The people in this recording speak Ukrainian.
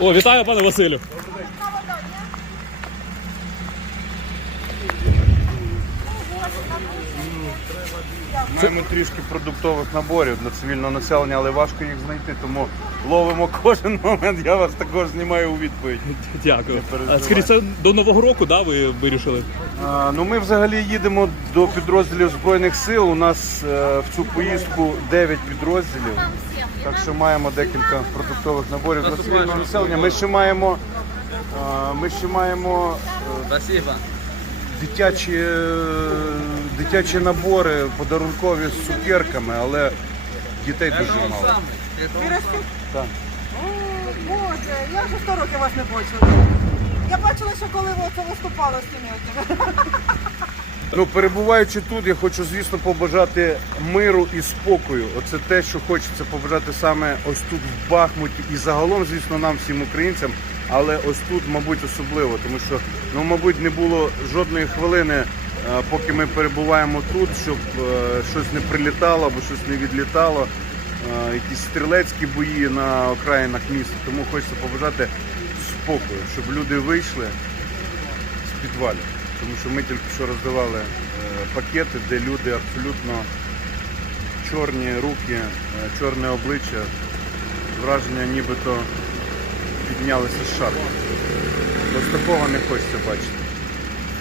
О, вітаю, пане Василю. Маємо трішки продуктових наборів для цивільного населення, але важко їх знайти, тому ловимо кожен момент. Я вас також знімаю у відповідь. Дякую. А скоріше до Нового року, да, ви вирішили? Ну ми взагалі їдемо до підрозділів збройних сил. У нас е, в цю поїздку 9 підрозділів. Так що маємо декілька продуктових наборів для цивільного населення. Ми ще маємо, ми ще маємо е, дитячі, е, дитячі набори подарункові з цукерками, але дітей дуже мало. Так. О, Боже, я вже 100 років вас не бачила. Ви з цими. Ну, перебуваючи тут, я хочу, звісно, побажати миру і спокою. Оце те, що хочеться побажати саме ось тут в Бахмуті і загалом, звісно, нам всім українцям. Але ось тут, мабуть, особливо, тому що ну, мабуть, не було жодної хвилини, е, поки ми перебуваємо тут, щоб е, щось не прилітало або щось не відлітало. е, Якісь стрілецькі бої на окраїнах міста. Тому хочеться побажати спокою, щоб люди вийшли з підвалів. Тому що ми тільки що роздавали е, пакети, де люди абсолютно чорні руки, е, чорне обличчя, враження нібито піднялися з шарку. Ось такого не хочеться бачити.